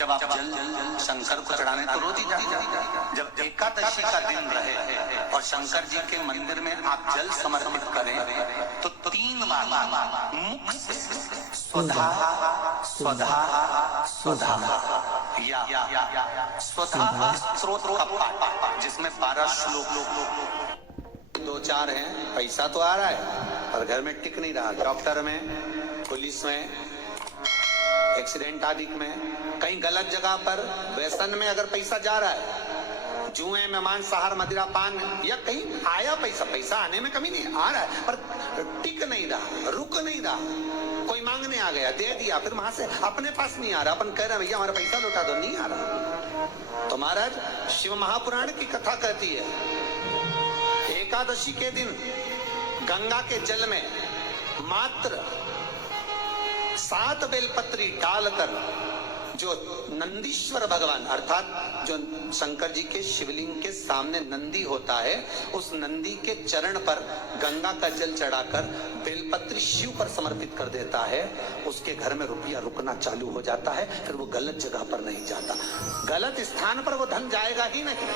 जब आप जल शंकर को चढ़ाने तो रोज ही जाते। जब एकादशी का दिन रहे और शंकर जी के मंदिर में आप जल समर्पित करें तो 3 बार मुख से स्वधा स्वधा स्वधा या स्वधा स्रोत का पाठ, जिसमें 12 श्लोक 2-4 हैं। पैसा तो आ रहा है पर घर में टिक नहीं रहा। डॉक्टर में, पुलिस में, एक्सीडेंट आदि में, कहीं गलत जगह पर, व्यसन में अगर पैसा जा रहा है, जुए में, मांसाहार, मदिरा पान, या कहीं आया पैसा आने में कमी नहीं, आ रहा है पर टिक नहीं रहा, रुक नहीं रहा। कोई मांगने आ गया, दे दिया, फिर वहां से अपने पास नहीं आ रहा, अपन कह रहे हैं भैया हमारा पैसा लौटा दो, नहीं आ रहा। तो महाराज शिव महापुराण की कथा कहती है एकादशी के दिन गंगा के जल में मात्र 7 बेलपत्री डालकर जो नंदीश्वर भगवान अर्थात जो शंकर जी के शिवलिंग के सामने नंदी होता है, उस नंदी के चरण पर गंगा का जल चढ़ाकर बेलपत्री शिव पर समर्पित कर देता है, उसके घर में रुपया रुकना चालू हो जाता है। फिर वो गलत जगह पर नहीं जाता, गलत स्थान पर वो धन जाएगा ही नहीं।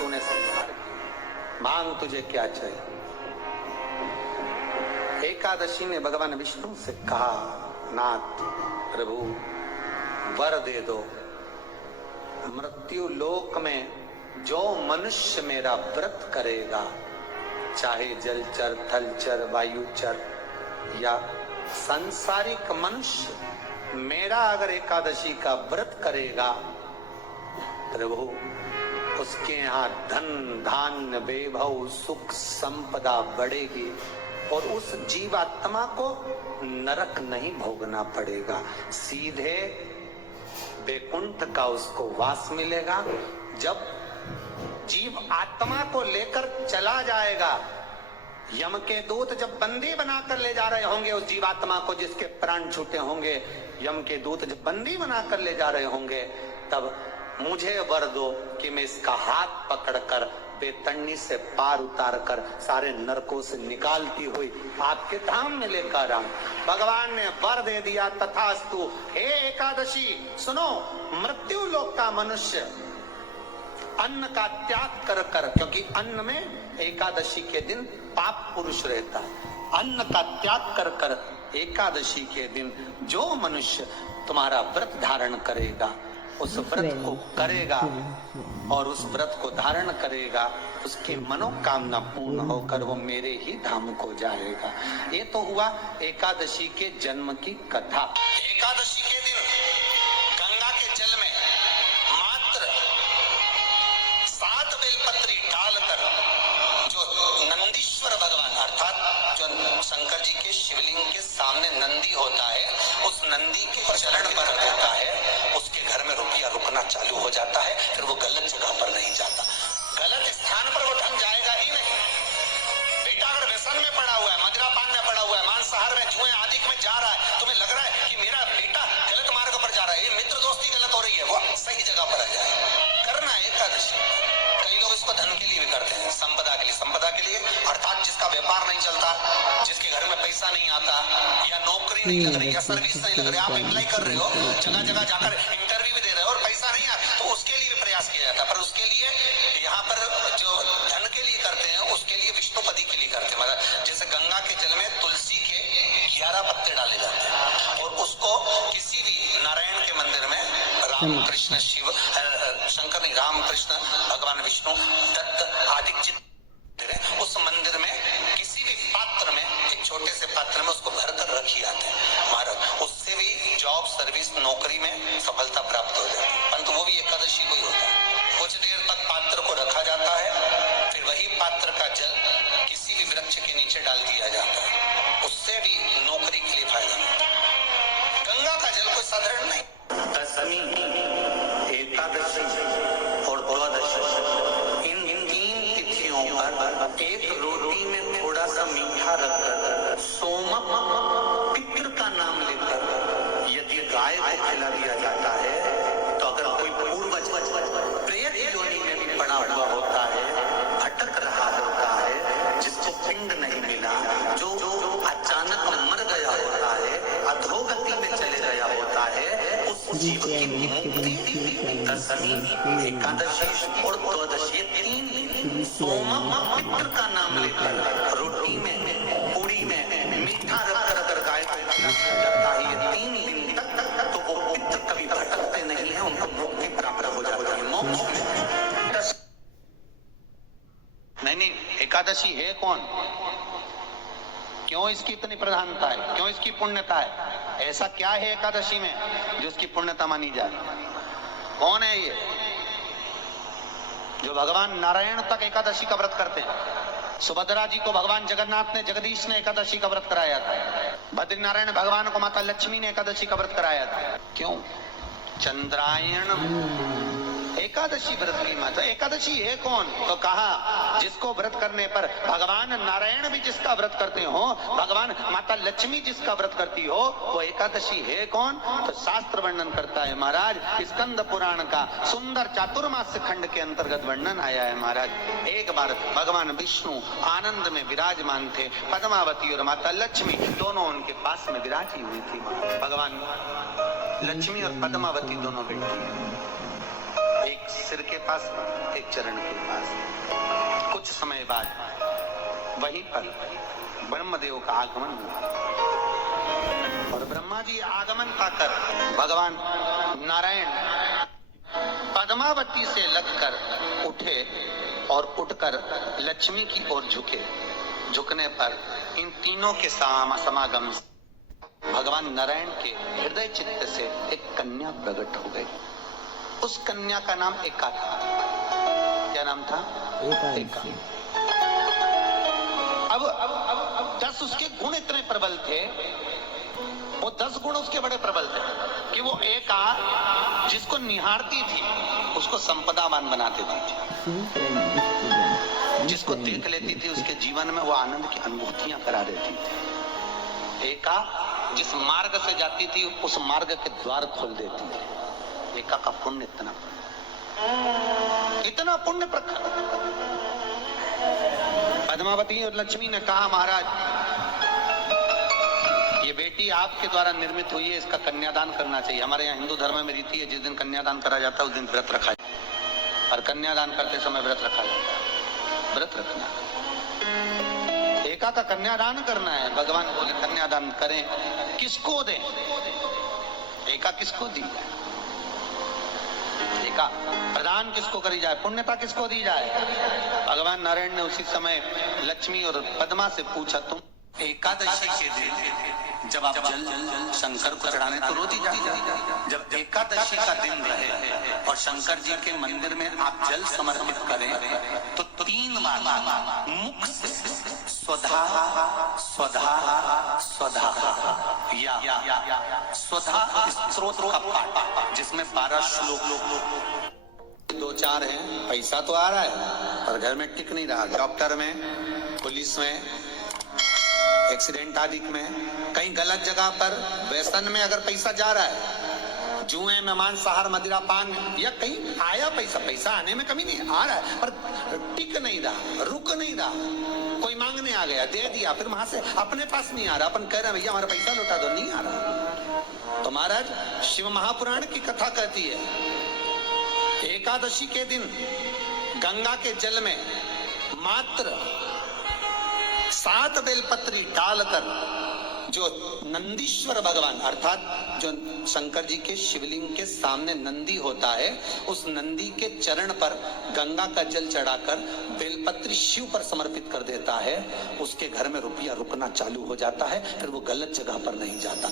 तूने मांग तुझे क्या चाहिए। एकादशी में भगवान विष्णु से कहा, नाथ प्रभु वर दे दो, मृत्यु लोक में जो मनुष्य मेरा व्रत करेगा, चाहे जलचर, थलचर, वायुचर या सांसारिक मनुष्य, मेरा अगर एकादशी का व्रत करेगा प्रभु, उसके यहाँ धन धान्य वैभव सुख संपदा बढ़ेगी और उस जीवात्मा को नरक नहीं भोगना पड़ेगा, सीधे वैकुंठ का उसको वास मिलेगा। जब जीव आत्मा को लेकर चला जाएगा, यम के दूत जब बंदी बनाकर ले जा रहे होंगे उस जीवात्मा को जिसके प्राण छूटे होंगे, यम के दूत जब बंदी बनाकर ले जा रहे होंगे, तब मुझे वर दो कि मैं इसका हाथ पकड़कर बेतन्नी से पार उतार कर सारे नरकों से निकालती हुई आपके धाम में लेकर आऊं। भगवान ने वर दे दिया, तथास्तु। हे एकादशी सुनो, मृत्यु लोक का मनुष्य अन्न का त्याग कर कर, क्योंकि अन्न में एकादशी के दिन पाप पुरुष रहता है, अन्न का त्याग कर कर एकादशी के दिन जो मनुष्य तुम्हारा व्रत धारण करेगा, उस व्रत को करेगा और उस व्रत को धारण करेगा, उसकी मनोकामना पूर्ण होकर वो मेरे ही धाम को जाएगा। ये तो हुआ एकादशी के जन्म की कथा। एकादशी के दिन गंगा के जल में मात्र 7 बेलपत्री डालकर जो नंदीश्वर भगवान अर्थात जो शंकर जी के शिवलिंग के सामने नंदी होता है, उस नंदी के चरण पर देता है, उसके घर में रुपया रुकना चालू हो जाता है। फिर वो गलत जगह पर नहीं जाता, गलत स्थान पर वो धन जाएगा ही नहीं। बेटा अगर व्यसन में पड़ा हुआ है, मदिरा पान में पड़ा हुआ है, मांसाहार में, जुए आदि में जा रहा है, तुम्हें लग रहा है कि मेरा बेटा गलत मार्ग पर जा रहा है, ये मित्र दोस्ती गलत हो रही है, वो सही जगह पर आ जाए। करना है एकादशी। कई लोग इसको धन के लिए भी करते हैं, संपदा के लिए। संपदा के लिए अर्थात जिसका व्यापार नहीं चलता, जिसके घर में पैसा नहीं आता, या नौकरी नहीं लग रही, या सर्विस नहीं लग रही, आप अप्लाई कर रहे हो, जगह जगह जाकर इंटरव्यू भी दे रहे हो और पैसा नहीं आता, तो उसके लिए भी प्रयास किया जाता है। पर उसके लिए यहाँ पर जो धन के लिए करते हैं, उसके लिए विष्णुपदी के लिए करते हैं। मतलब जैसे गंगा के जल में तुलसी के 11 पत्ते डाले जाते हैं और उसको किसी भी नारायण के मंदिर में राम कृष्ण शिव शंकर नहीं, राम कृष्ण भगवान विष्णु दत्त आदि उस मंदिर में किसी भी पात्र में, एक छोटे से पात्र में उसको भरकर रखी जाते हैं महाराज। उससे भी जॉब, सर्विस, नौकरी में सफलता प्राप्त हो जाती है। परंतु वो भी एकादशी को ही होता है। कुछ देर तक पात्र को रखा जाता है, फिर वही पात्र का जल किसी भी वृक्ष के नीचे डाल दिया जाता है, उससे भी नौकरी के लिए फायदा मिलता है। गंगा का जल कोई साधारण नहीं। दशमी, एकादशी और द्वादशी, इन 3 तिथियों पर एक रोटी में थोड़ा सा मीठा रखकर सोमक पितृ का नाम लेकर यदि गाय को खिला दिया जाता है, तो अगर कोई पूर्वज प्रेत योनि में पड़ा हुआ होता है, भटक रहा होता है, जिसको पिंड नहीं मिला, जो अचानक मर गया होता है, अधोगति में चले गया होता है, उस की मुक्ति दशमी, एकादशी और द्वादशी, 3 दिन सोमम पितृ का नाम लेकर रोटी में, पूड़ी में मीठा रखकर गाय को खिलाता है। ये 3 दिन तक तो वो पितृ कभी भटकते नहीं है, उनको मुक्ति प्राप्त हो जाती है, मोक्ष में। नहीं, एकादशी है कौन, क्यों इसकी इतनी प्रधानता है, क्यों इसकी पुण्यता है, ऐसा क्या है एकादशी में जो इसकी पुण्यता मानी जाए? कौन है ये जो भगवान नारायण तक एकादशी का व्रत करते हैं? सुभद्रा जी को भगवान जगन्नाथ ने, जगदीश ने एकादशी का व्रत कराया था। बद्रीनारायण भगवान को माता लक्ष्मी ने एकादशी का व्रत कराया था। क्यों? चंद्रायण एकादशी व्रत की माता। एकादशी है कौन? तो कहा जिसको व्रत करने पर भगवान नारायण भी जिसका व्रत करते हो, भगवान माता लक्ष्मी जिसका व्रत करती हो, वो एकादशी है कौन? तो शास्त्र वर्णन करता है महाराज, स्कंद पुराण का सुंदर चातुर्मास्य खंड के अंतर्गत वर्णन आया है महाराज। एक बार भगवान विष्णु आनंद में विराजमान थे, पद्मावती और माता लक्ष्मी दोनों उनके पास में विराजी हुई थी। भगवान लक्ष्मी और पद्मावती दोनों बैठी है, एक सिर के पास, एक चरण के पास। कुछ समय बाद वहीं पर ब्रह्मदेव का आगमन हुआ और ब्रह्मा जी आगमन पाकर भगवान नारायण पद्मावती से लगकर उठे और उठकर लक्ष्मी की ओर झुके। झुकने पर इन तीनों के समागम भगवान नारायण के हृदय चित्त से एक कन्या प्रकट हो गई। उस कन्या का नाम एका था। क्या नाम था? एका। अब 10 उसके गुण इतने प्रबल थे, वो 10 गुण उसके बड़े प्रबल थे कि वो एका जिसको निहारती थी उसको संपदावान बना देती थी, जिसको देख लेती थी उसके जीवन में वो आनंद की अनुभूतियां करा देती थी। एका जिस मार्ग से जाती थी उस मार्ग के द्वार खोल देती थी। एका का पुण्य इतना पुण्य प्रखर। पद्मावती और लक्ष्मी ने कहा महाराज ये बेटी आपके द्वारा निर्मित हुई है, इसका कन्यादान करना चाहिए। हमारे यहाँ हिंदू धर्म में रीति है, जिस दिन कन्यादान करा जाता है उस दिन व्रत रखा जाता है, और कन्यादान करते समय व्रत रखा जाता है। व्रत रखना, एका का कन्यादान करना है। भगवान बोले कन्यादान करें, किसको दें? एका किसको दी जाए? एका प्रदान किसको करी जाए? पुण्यता किसको दी जाए? भगवान नारायण ने उसी समय लक्ष्मी और पद्मा से पूछा, तुम एकादशी के दिन जब आप जल शंकर को चढ़ाने तो रोज ही जाते, जब एकादशी का दिन रहे और शंकर जी के मंदिर में आप जल समर्पित करें तो 3 बार मुख से स्वधा स्वधा स्वधा या स्वधा स्त्रोत का पाठ, जिसमें 12 श्लोक 2-4 हैं। पैसा तो आ रहा है पर घर में टिक नहीं रहा। डॉक्टर में, पुलिस में, एक्सीडेंट आदि में, कहीं गलत जगह पर, व्यसन में अगर पैसा जा रहा है, जुए में, मांसाहार, मदिरा पान, या कहीं आया पैसा आने में कमी नहीं, आ रहा है पर टिक नहीं रहा, रुक नहीं रहा। कोई मांगने आ गया, दे दिया, फिर वहां से अपने पास नहीं आ रहा, अपन कह रहे भैया हमारा पैसा लौटा दो, नहीं आ रहा। तो महाराज शिव महापुराण की कथा कहती है एकादशी के दिन गंगा के जल में मात्र 7 बेलपत्री डालकर जो नंदीश्वर भगवान अर्थात जो शंकर जी के शिवलिंग के सामने नंदी होता है, उस नंदी के चरण पर गंगा का जल चढ़ाकर बेलपत्री शिव पर समर्पित कर देता है, उसके घर में रुपया रुकना चालू हो जाता है। फिर वो गलत जगह पर नहीं जाता,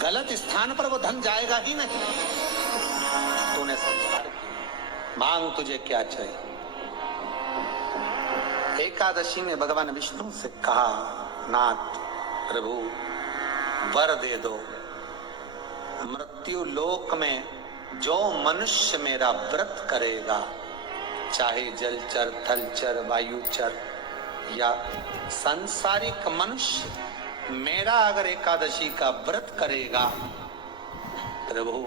गलत स्थान पर वो धन जाएगा ही नहीं। तूने संसार मांग तुझे क्या चाहिए? एकादशी में भगवान विष्णु से कहा, नाथ प्रभु वर दे दो, मृत्यु लोक में जो मनुष्य मेरा व्रत करेगा, चाहे जलचर, थलचर, वायुचर या सांसारिक मनुष्य, मेरा अगर एकादशी का व्रत करेगा प्रभु,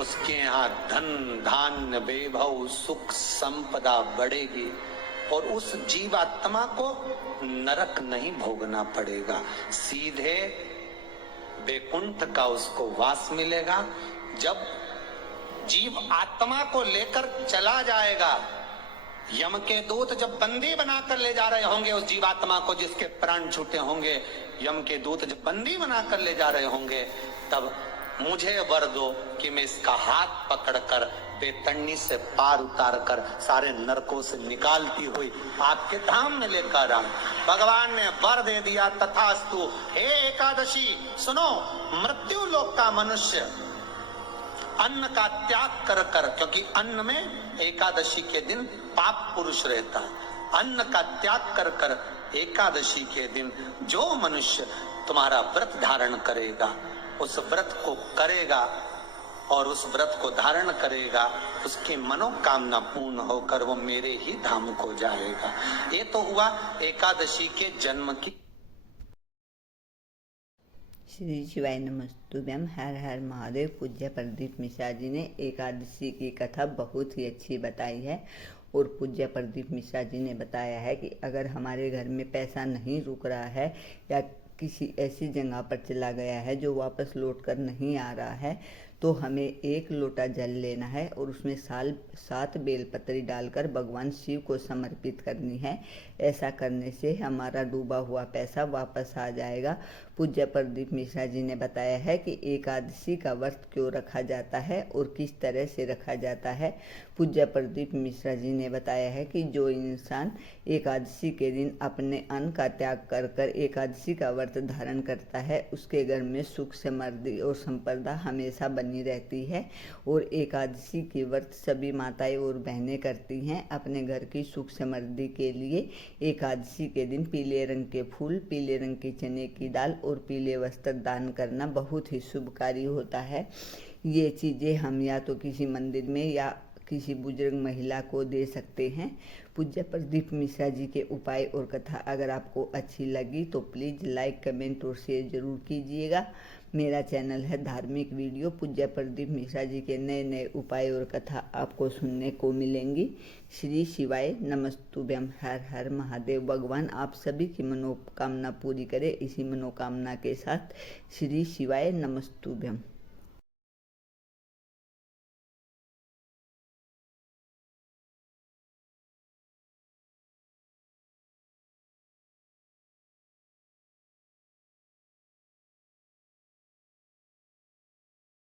उसके यहाँ धन धान्य वैभव सुख संपदा बढ़ेगी और उस जीवात्मा को नरक नहीं भोगना पड़ेगा, सीधे वैकुंठ का उसको वास मिलेगा, जब जीव आत्मा को लेकर चला जाएगा, यम के दूत जब बंदी बनाकर ले जा रहे होंगे उस जीवात्मा को जिसके प्राण छूटे होंगे, यम के दूत जब बंदी बनाकर ले जा रहे होंगे, तब मुझे वर दो कि मैं इसका हाथ पकड़कर बेतन्नी से पार उतार कर सारे नरकों से निकालती हुई आपके धाम में लेकर आऊं। भगवान ने वर दे दिया, तथास्तु। हे एकादशी सुनो, मृत्यु लोक का मनुष्य अन्न का त्याग कर कर, क्योंकि अन्न में एकादशी के दिन पाप पुरुष रहता है, अन्न का त्याग कर कर एकादशी के दिन जो मनुष्य तुम्हारा व्रत धारण करेगा, उस व्रत को करेगा और उस व्रत को धारण करेगा, उसकी मनोकामना पूर्ण होकर वो मेरे ही धाम को जाएगा। ये तो हुआ एकादशी के जन्म की। श्री शिवाय नमस्तुभ्यम। हर हर महादेव। पूज्य प्रदीप मिश्रा जी ने एकादशी की कथा बहुत ही अच्छी बताई है और पूज्य प्रदीप मिश्रा जी ने बताया है कि अगर हमारे घर में पैसा नहीं रुक रहा है या किसी ऐसी जगह पर चला गया है जो वापस लौट कर नहीं आ रहा है, तो हमें 1 लोटा जल लेना है और उसमें 7 बेलपत्री डालकर भगवान शिव को समर्पित करनी है। ऐसा करने से हमारा डूबा हुआ पैसा वापस आ जाएगा। पूज्य प्रदीप मिश्रा जी ने बताया है कि एकादशी का व्रत क्यों रखा जाता है और किस तरह से रखा जाता है। पूज्य प्रदीप मिश्रा जी ने बताया है कि जो इंसान एकादशी के दिन अपने अन्न का त्याग कर कर एकादशी का व्रत धारण करता है, उसके घर में सुख समृद्धि और संपदा हमेशा बनी रहती है। और एकादशी के व्रत सभी माताएं और बहनें करती हैं अपने घर की सुख समृद्धि के लिए। एकादशी के दिन पीले रंग के फूल, पीले रंग की चने की दाल और पीले वस्त्र दान करना बहुत ही शुभकारी होता है। ये चीज़ें हम या तो किसी मंदिर में या किसी बुजुर्ग महिला को दे सकते हैं। पूज्य प्रदीप मिश्रा जी के उपाय और कथा अगर आपको अच्छी लगी तो प्लीज़ लाइक, कमेंट और शेयर ज़रूर कीजिएगा। मेरा चैनल है धार्मिक वीडियो। पूज्य प्रदीप मिश्रा जी के नए नए उपाय और कथा आपको सुनने को मिलेंगी। श्री शिवाय नमस्तुभ्यम। हर हर महादेव। भगवान आप सभी की मनोकामना पूरी करे। इसी मनोकामना के साथ श्री शिवाय नमस्तुभ्यम।